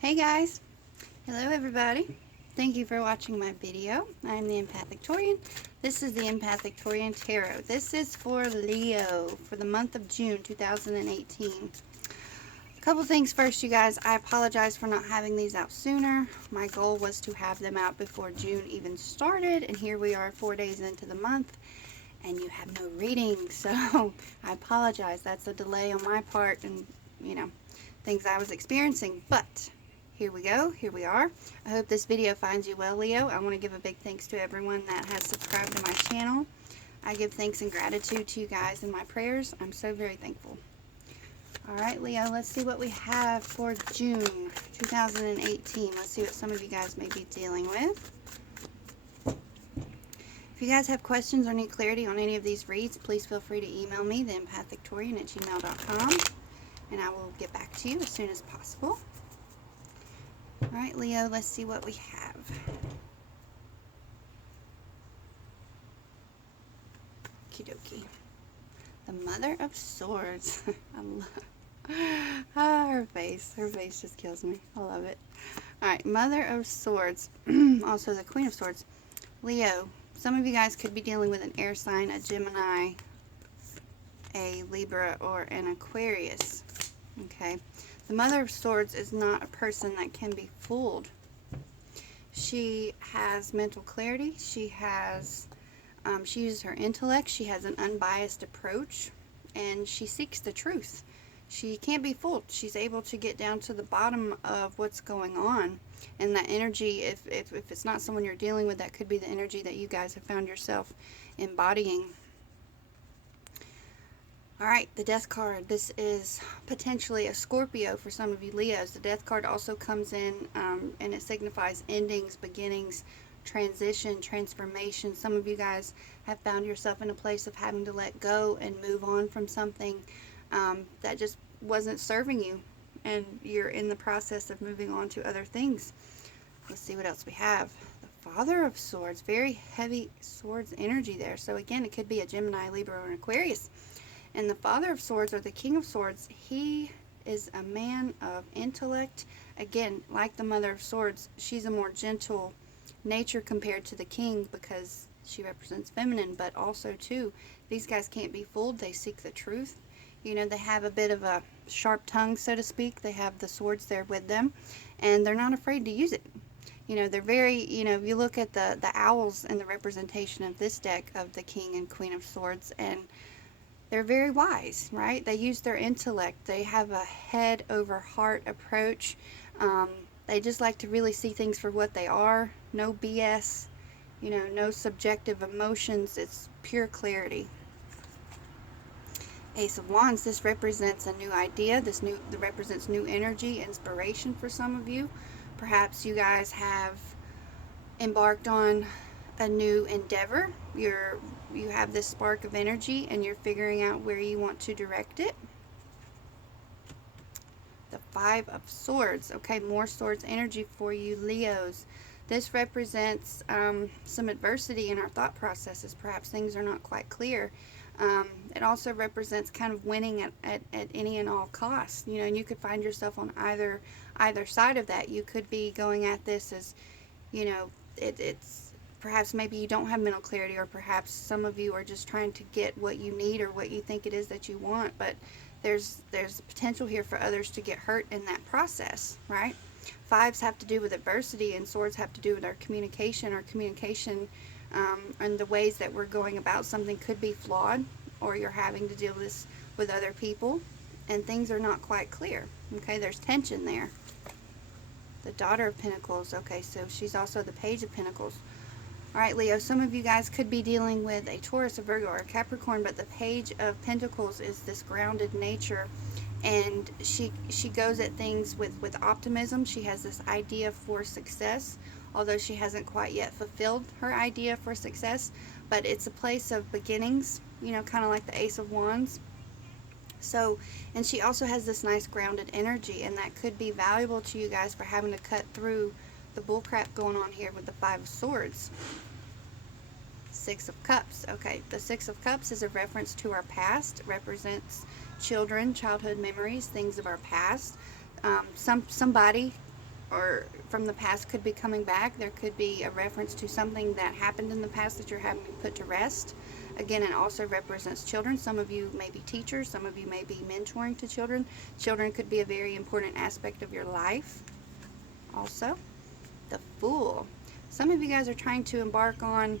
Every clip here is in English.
Hey guys, hello everybody. Thank you for watching my video. I'm the Empathic Torian. This is the Empathic Torian Tarot. This is for Leo for the month of June 2018. A couple things first, you guys. I apologize for not having these out sooner. My goal was to have them out before June even started, and here we are 4 days into the month and you have no reading, so I apologize. That's a delay on my part and things I was experiencing, but here we go. Here we are. I hope this video finds you well, Leo. I want to give a big thanks to everyone that has subscribed to my channel. I give thanks and gratitude to you guys in my prayers. I'm so very thankful. Alright, Leo, let's see what we have for June 2018. Let's see what some of you guys may be dealing with. If you guys have questions or need clarity on any of these reads, please feel free to email me, theempathictorian@gmail.com, and I will get back to you as soon as possible. Alright, Leo, let's see what we have. Okie dokie. The Mother of Swords. I love her face. Her face just kills me. I love it. Alright, Mother of Swords. Also the Queen of Swords. Leo, some of you guys could be dealing with an air sign, a Gemini, a Libra, or an Aquarius. Okay. The Mother of Swords is not a person that can be fooled. She has mental clarity. She uses her intellect. She has an unbiased approach, and she seeks the truth. She can't be fooled. She's able to get down to the bottom of what's going on. And that energy, if it's not someone you're dealing with, that could be the energy that you guys have found yourself embodying. Alright, the Death card. This is potentially a Scorpio for some of you Leos. The Death card also comes in and it signifies endings, beginnings, transition, transformation. Some of you guys have found yourself in a place of having to let go and move on from something that just wasn't serving you, and you're in the process of moving on to other things. Let's see what else we have. The Father of Swords, very heavy swords energy there. So again, it could be a Gemini, Libra, or an Aquarius. And the Father of Swords, or the King of Swords, he is a man of intellect. Again, like the Mother of Swords, she's a more gentle nature compared to the King because she represents feminine, but also too, these guys can't be fooled. They seek the truth. You know, they have a bit of a sharp tongue, so to speak. They have the swords there with them, and they're not afraid to use it. You know, they're very, if you look at the owls and the representation of this deck of the King and Queen of Swords, and they're very wise, right? They use their intellect. They have a head over heart approach. They just like to really see things for what they are. No BS, no subjective emotions. It's pure clarity. Ace of Wands, this represents a new idea. This represents new energy, inspiration for some of you. Perhaps you guys have embarked on a new endeavor. You have this spark of energy and you're figuring out where you want to direct it. The Five of Swords. Okay, more swords energy for you Leos. This represents some adversity in our thought processes. Perhaps things are not quite clear. It also represents kind of winning at any and all costs. And you could find yourself on either side of that. You could be going at this as, it's perhaps maybe you don't have mental clarity, or perhaps some of you are just trying to get what you need or what you think it is that you want, but there's potential here for others to get hurt in that process, right? Fives have to do with adversity, and swords have to do with our communication. And the ways that we're going about something could be flawed, or you're having to deal with other people and things are not quite clear. Okay, there's tension there. The Daughter of Pentacles. Okay, so she's also the Page of Pentacles. Alright, Leo, some of you guys could be dealing with a Taurus, a Virgo, or a Capricorn, but the Page of Pentacles is this grounded nature, and she goes at things with optimism. She has this idea for success, although she hasn't quite yet fulfilled her idea for success, but it's a place of beginnings, kind of like the Ace of Wands. So, and she also has this nice grounded energy, and that could be valuable to you guys for having to cut through the bullcrap going on here with the Five of Swords. Six of Cups. Okay, the Six of Cups is a reference to our past. It represents childhood memories, things of our past. Somebody or from the past could be coming back. There could be a reference to something that happened in the past that you're having to put to rest. Again, it also represents children. Some of you may be teachers, some of you may be mentoring to children. Children could be a very important aspect of your life. Also, the Fool. Some of you guys are trying to embark on,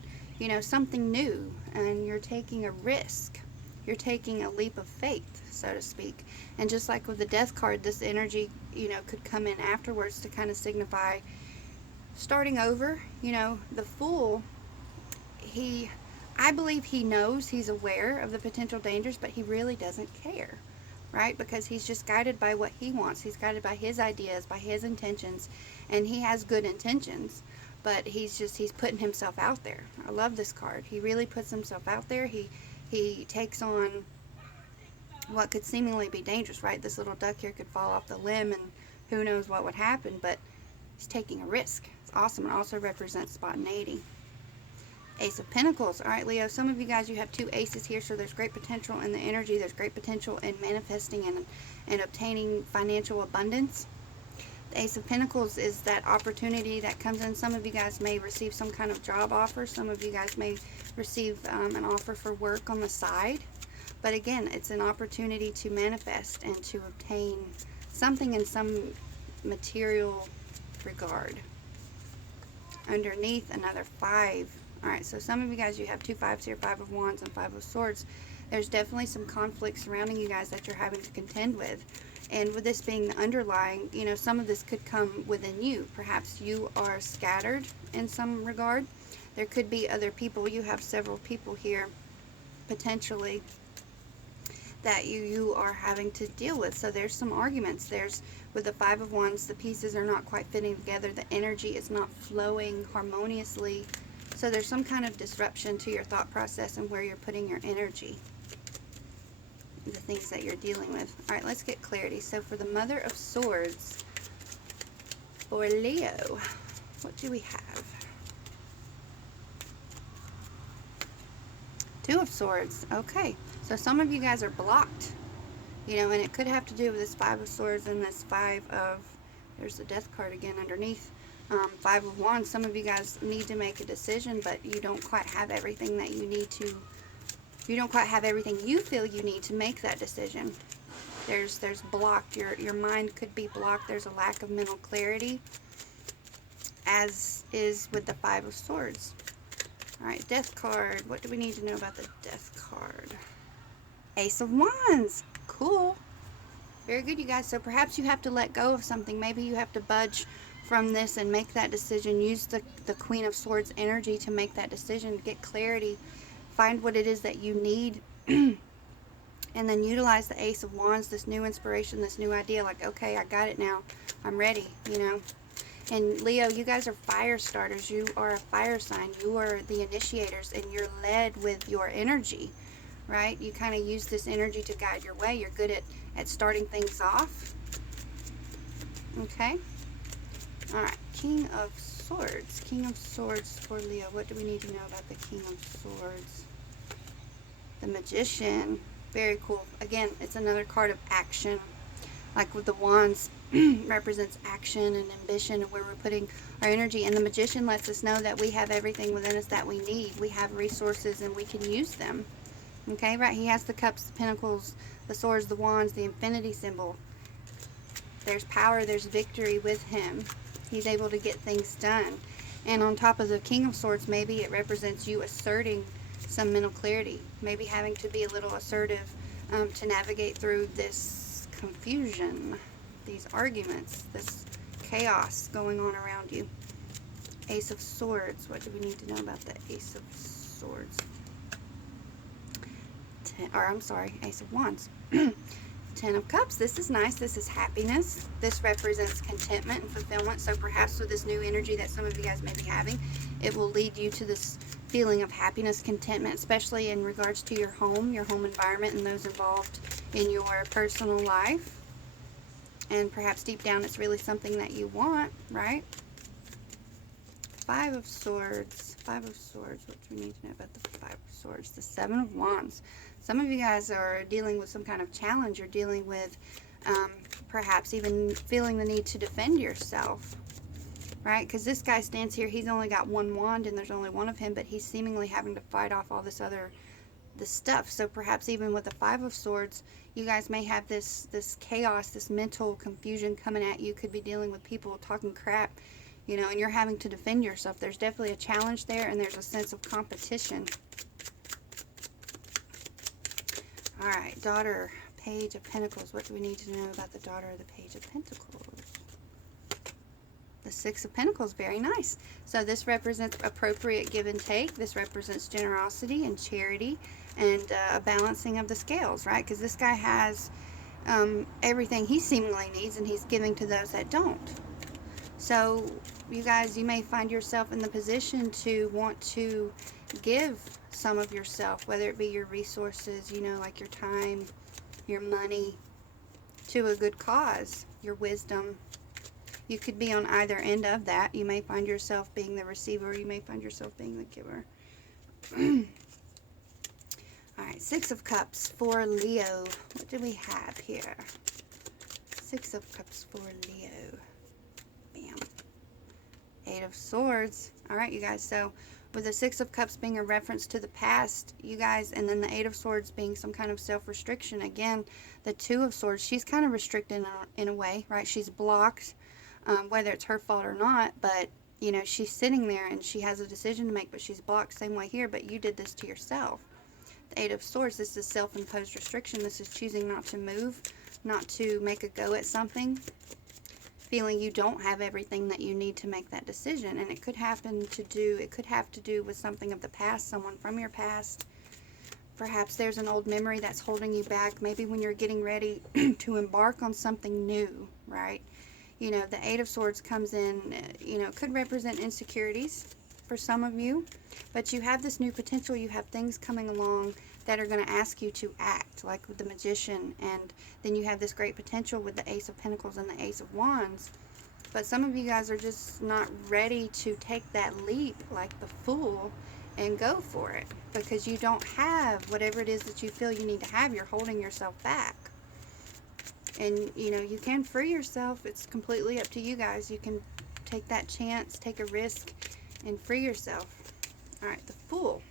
something new, and you're taking a risk. You're taking a leap of faith, so to speak. And just like with the Death card, this energy, could come in afterwards to kind of signify starting over. The Fool, I believe he knows, he's aware of the potential dangers, but he really doesn't care, right? Because he's just guided by what he wants. He's guided by his ideas, by his intentions, and he has good intentions, but he's putting himself out there. I love this card. He really puts himself out there. He takes on what could seemingly be dangerous, right? This little duck here could fall off the limb and who knows what would happen, but he's taking a risk. It's awesome. It also represents spontaneity. Ace of Pentacles. All right, Leo, some of you guys, you have two aces here, so there's great potential in the energy. There's great potential in manifesting and obtaining financial abundance. The Ace of Pentacles is that opportunity that comes in. Some of you guys may receive some kind of job offer. Some of you guys may receive an offer for work on the side. But again, it's an opportunity to manifest and to obtain something in some material regard. Underneath, another 5. Alright, so some of you guys, you have 2 5s here, 5 of Wands and 5 of Swords. There's definitely some conflict surrounding you guys that you're having to contend with. And with this being the underlying, some of this could come within you. Perhaps you are scattered in some regard. There could be other people. You have several people here, potentially, that you are having to deal with. So there's some arguments. With the 5 of Wands, the pieces are not quite fitting together. The energy is not flowing harmoniously. So there's some kind of disruption to your thought process and where you're putting your energy, the things that you're dealing with. All right, let's get clarity. So for the Mother of Swords, for Leo, what do we have? 2 of Swords. Okay, so some of you guys are blocked, and it could have to do with this 5 of Swords and this 5 of, there's the Death card again underneath. 5 of Wands, some of you guys need to make a decision, but you don't quite have everything that you need to, you don't quite have everything you feel you need to make that decision. There's blocked, your mind could be blocked. There's a lack of mental clarity, as is with the 5 of Swords. Alright, Death card. What do we need to know about the Death card? Ace of Wands. Cool. Very good, you guys. So perhaps you have to let go of something. Maybe you have to budge from this and make that decision. Use the Queen of Swords energy to make that decision. Get clarity. Find what it is that you need. And then utilize the Ace of Wands, this new inspiration, this new idea. Like, okay, I got it now. I'm ready, And Leo, you guys are fire starters. You are a fire sign. You are the initiators, and you're led with your energy, right? You kind of use this energy to guide your way. You're good at starting things off. Okay? Alright, King of Swords. King of Swords for Leo. What do we need to know about the King of Swords? The Magician. Very cool. Again, it's another card of action. Like with the Wands, represents action and ambition and where we're putting our energy. And the Magician lets us know that we have everything within us that we need. We have resources and we can use them. Okay, right? He has the Cups, the Pentacles, the Swords, the Wands, the Infinity symbol. There's power, there's victory with him. He's able to get things done. And on top of the King of Swords, maybe it represents you asserting some mental clarity. Maybe having to be a little assertive to navigate through this confusion, these arguments, this chaos going on around you. Ace of Swords. What do we need to know about the Ace of Swords? Ace of Wands. 10 of Cups. This is nice. This is happiness. This represents contentment and fulfillment. So perhaps with this new energy that some of you guys may be having, it will lead you to this feeling of happiness, contentment, especially in regards to your home environment, and those involved in your personal life. And perhaps deep down it's really something that you want, right? 5 of Swords. 5 of Swords. What do we need to know about the 5 of Swords? The 7 of Wands. Some of you guys are dealing with some kind of challenge. You're dealing with Perhaps even feeling the need to defend yourself, right? Because this guy stands here, he's only got one wand and there's only one of him, but he's seemingly having to fight off all this stuff. So perhaps even with the Five of Swords, you guys may have this chaos, this mental confusion coming at you. Could be dealing with people talking crap, and you're having to defend yourself. There's definitely a challenge there, and there's a sense of competition. All right, daughter, Page of Pentacles. What do we need to know about the daughter of the Page of Pentacles? The Six of Pentacles, very nice. So this represents appropriate give and take. This represents generosity and charity and a balancing of the scales, right? Because this guy has everything he seemingly needs, and he's giving to those that don't. So you guys, you may find yourself in the position to want to give some of yourself, whether it be your resources, like your time, your money, to a good cause, your wisdom. You could be on either end of that. You may find yourself being the receiver. You may find yourself being the giver. All right, Six of Cups for Leo. What do we have here? Six of Cups for Leo. Bam. Eight of Swords. All right, you guys. So with the Six of Cups being a reference to the past, you guys, and then the Eight of Swords being some kind of self-restriction. Again, the Two of Swords, she's kind of restricted in a way, right? She's blocked. Whether it's her fault or not, but she's sitting there and she has a decision to make, but she's blocked. Same way here, but you did this to yourself. The Eight of Swords, this is self-imposed restriction. This is choosing not to move, not to make a go at something, feeling you don't have everything that you need to make that decision. And it could have to do with something of the past, someone from your past. Perhaps there's an old memory that's holding you back, maybe when you're getting ready to embark on something new, right? The Eight of Swords comes in, could represent insecurities for some of you, but you have this new potential. You have things coming along that are going to ask you to act, like with the Magician, and then you have this great potential with the Ace of Pentacles and the Ace of Wands. But some of you guys are just not ready to take that leap like the Fool and go for it, because you don't have whatever it is that you feel you need to have. You're holding yourself back. And, you can free yourself. It's completely up to you guys. You can take that chance, take a risk, and free yourself. All right, the Fool.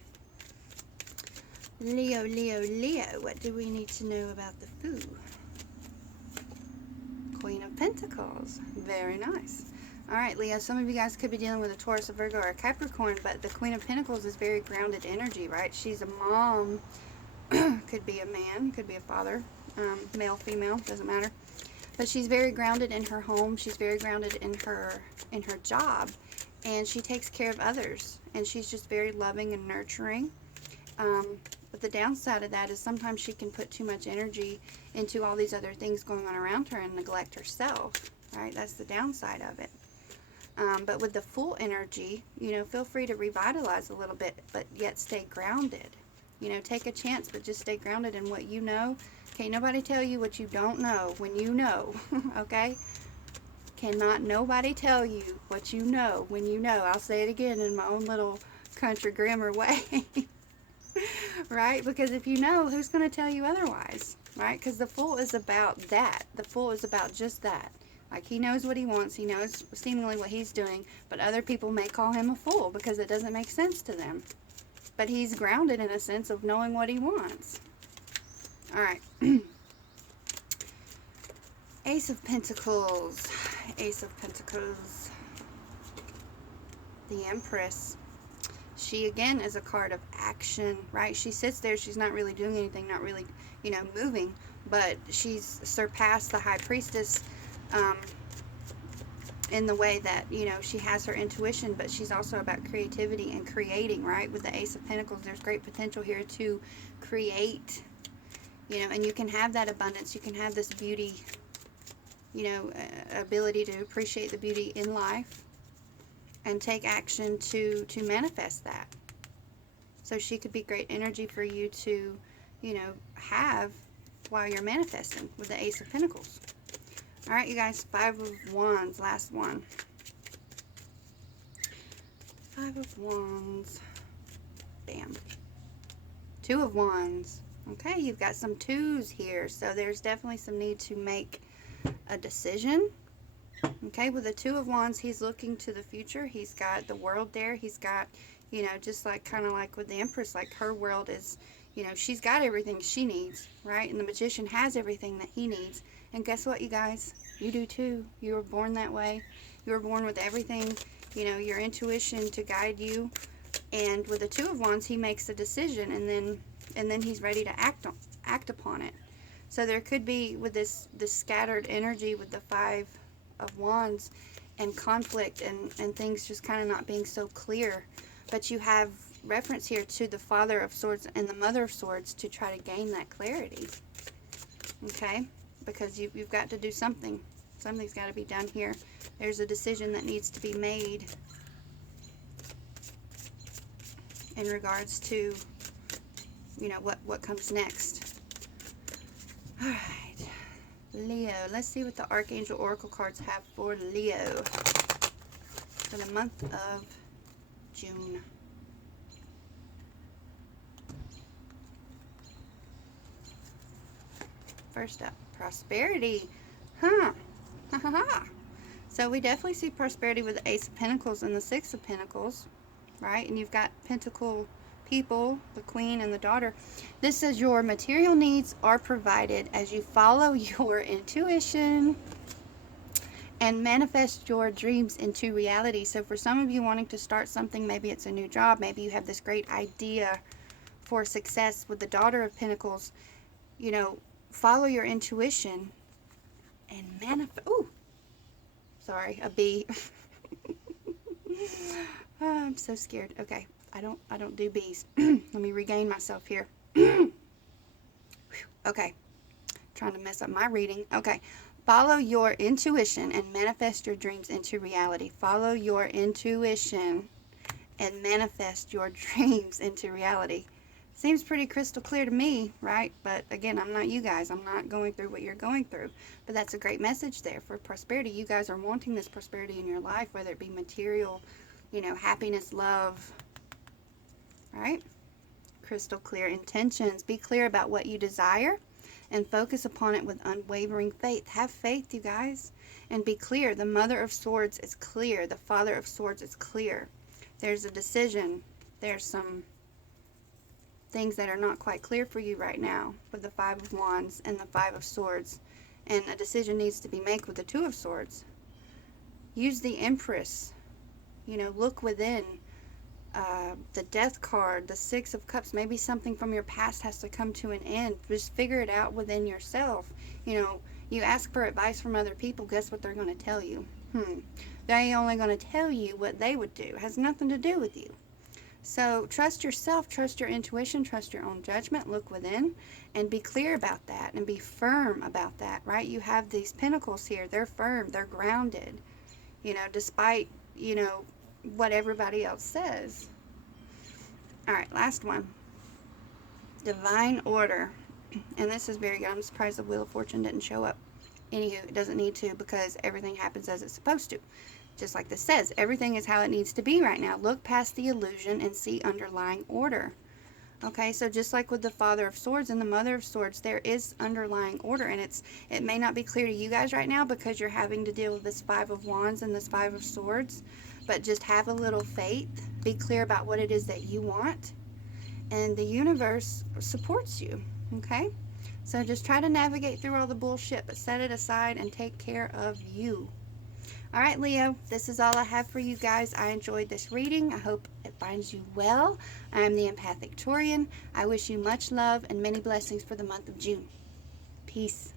Leo, Leo, Leo. What do we need to know about the Fool? Queen of Pentacles. Very nice. All right, Leo, some of you guys could be dealing with a Taurus, a Virgo, or a Capricorn, but the Queen of Pentacles is very grounded energy, right? She's a mom. Could be a man, could be a father. Male, female, doesn't matter. But she's very grounded in her home. She's very grounded in her job, and she takes care of others. And she's just very loving and nurturing. But the downside of that is sometimes she can put too much energy into all these other things going on around her and neglect herself. Right? That's the downside of it. But with the Fool energy, feel free to revitalize a little bit, but yet stay grounded. Take a chance, but just stay grounded in what you know. Can't nobody tell you what you don't know when you know, okay? Cannot nobody tell you what you know when you know. I'll say it again in my own little country grammar way, right? Because if you know, who's going to tell you otherwise, right? Because the Fool is about that. The Fool is about just that. Like, he knows what he wants. He knows seemingly what he's doing, but other people may call him a fool because it doesn't make sense to them. But he's grounded in a sense of knowing what he wants. All right. Ace of Pentacles. Ace of Pentacles. The Empress. She, again, is a card of action, right? She sits there. She's not really doing anything, not really, moving. But she's surpassed the High Priestess in the way that, she has her intuition, but she's also about creativity and creating, right? With the Ace of Pentacles, there's great potential here to create, and you can have that abundance. You can have this beauty, ability to appreciate the beauty in life and take action to manifest that. So she could be great energy for you to, have while you're manifesting with the Ace of Pentacles. All right, you guys, Five of Wands, last one. Five of Wands. Bam. Two of Wands. Okay, you've got some 2s here, so there's definitely some need to make a decision. Okay, with the 2 of Wands, he's looking to the future. He's got the world there. He's got, you know, just like kind of like with the Empress, like her world is, you know, she's got everything she needs, right? And the Magician has everything that he needs. And guess what, you guys? You do too. You were born that way. You were born with everything, you know, your intuition to guide you. And with the 2 of Wands, he makes a decision, and then he's ready to act upon it. So there could be, with this scattered energy with the 5 of Wands and conflict and things just kind of not being so clear, but you have reference here to the Father of Swords and the Mother of Swords to try to gain that clarity. Okay, because you've got to do something. Something's got to be done here. There's a decision that needs to be made in regards to, you know, what comes next. All right, Leo. Let's see what the Archangel Oracle cards have for Leo for the month of June. First up, prosperity. Huh. Ha ha ha. So we definitely see prosperity with the Ace of Pentacles and the Six of Pentacles, right? And you've got Pentacle people, the Queen and the Daughter. This says your material needs are provided as you follow your intuition and manifest your dreams into reality. So for some of you wanting to start something, maybe it's a new job, maybe you have this great idea for success with the Daughter of Pentacles, you know, follow your intuition and manifest. Ooh, sorry, a bee. Oh, I'm so scared. Okay, I don't do bees. Let me regain myself here. Okay, trying to mess up my reading. Okay, follow your intuition and manifest your dreams into reality. Follow your intuition and manifest your dreams into reality. Seems pretty crystal clear to me, right? But again, I'm not you guys. I'm not going through what you're going through. But that's a great message there for prosperity. You guys are wanting this prosperity in your life, whether it be material, you know, happiness, love, right? Crystal clear intentions. Be clear about what you desire and focus upon it with unwavering faith. Have faith, you guys, and be clear. The Mother of Swords is clear. The Father of Swords is clear. There's a decision. There's some things that are not quite clear for you right now with the 5 of Wands and the 5 of Swords, and a decision needs to be made with the 2 of Swords. Use the Empress, you know, look within. The Death card, the 6 of Cups, maybe something from your past has to come to an end. Just figure it out within yourself. You know, you ask for advice from other people, guess what they're going to tell you? They're only going to tell you what they would do. It has nothing to do with you. So trust yourself, trust your intuition, trust your own judgment, look within, and be clear about that, and be firm about that, right? You have these pentacles here. They're firm. They're grounded, you know, despite, you know, what everybody else says. All right, last one. Divine order. And this is very good. I'm surprised the Wheel of Fortune didn't show up. Anywho, it doesn't need to, because everything happens as it's supposed to. Just like this says, everything is how it needs to be right now. Look past the illusion and see underlying order. Okay, so just like with the Father of Swords and the Mother of Swords, there is underlying order, and it may not be clear to you guys right now because you're having to deal with this 5 of Wands and this 5 of Swords, but just have a little faith. Be clear about what it is that you want, and the universe supports you, okay? So just try to navigate through all the bullshit, but set it aside and take care of you. All right, Leo, this is all I have for you guys. I enjoyed this reading. I hope it finds you well. I am the Empathic Taurian. I wish you much love and many blessings for the month of June. Peace.